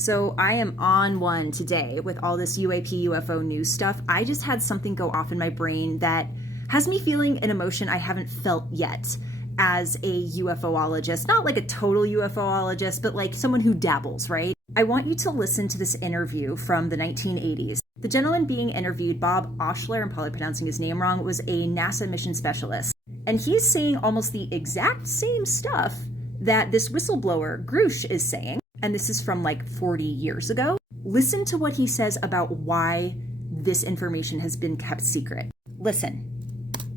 So I am on one today with all this UAP UFO news stuff. I just had something go off in my brain that has me feeling an emotion I haven't felt yet as a UFOologist. Not like a total UFOologist, but like someone who dabbles, right? I want you to listen to this interview from the 1980s. The gentleman being interviewed, Bob Oshler, I'm probably pronouncing his name wrong, was a NASA mission specialist. And he's saying almost the exact same stuff that this whistleblower, Grush, is saying. And this is from like 40 years ago. Listen to what he says about why this information has been kept secret. Listen.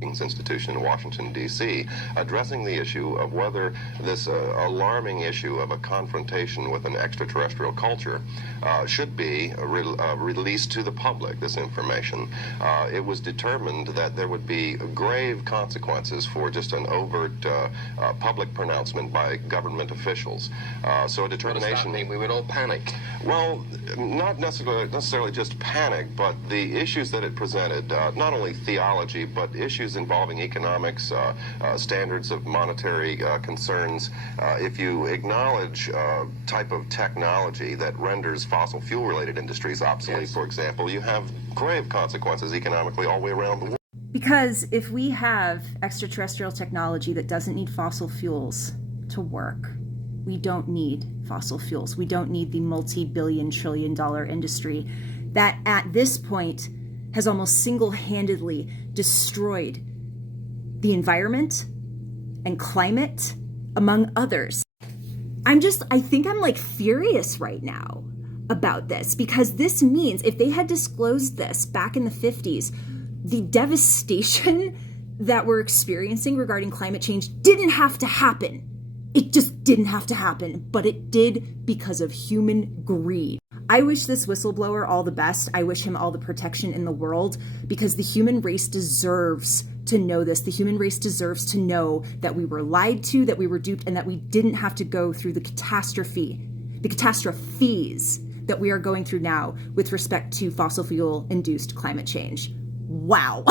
Institution in Washington, D.C., addressing the issue of whether this alarming issue of a confrontation with an extraterrestrial culture should be released to the public, this information. It was determined that there would be grave consequences for just an overt public pronouncement by government officials. So a determination... What does that mean? We would all panic? Well, not necessarily just panic, but the issues that it presented, not only theology, but issues involving economics, standards of monetary concerns. If you acknowledge type of technology that renders fossil fuel-related industries obsolete, yes, for example, you have grave consequences economically all the way around the world. Because if we have extraterrestrial technology that doesn't need fossil fuels to work, we don't need fossil fuels. We don't need the multi-billion, trillion-dollar industry that at this point has almost single-handedly destroyed the environment and climate, among others. I think I'm like furious right now about this, because this means if they had disclosed this back in the 50s, the devastation that we're experiencing regarding climate change didn't have to happen. It just didn't have to happen, but it did because of human greed. I wish this whistleblower all the best. I wish him all the protection in the world, because the human race deserves to know this. The human race deserves to know that we were lied to, that we were duped, and that we didn't have to go through the catastrophes that we are going through now with respect to fossil fuel-induced climate change. Wow.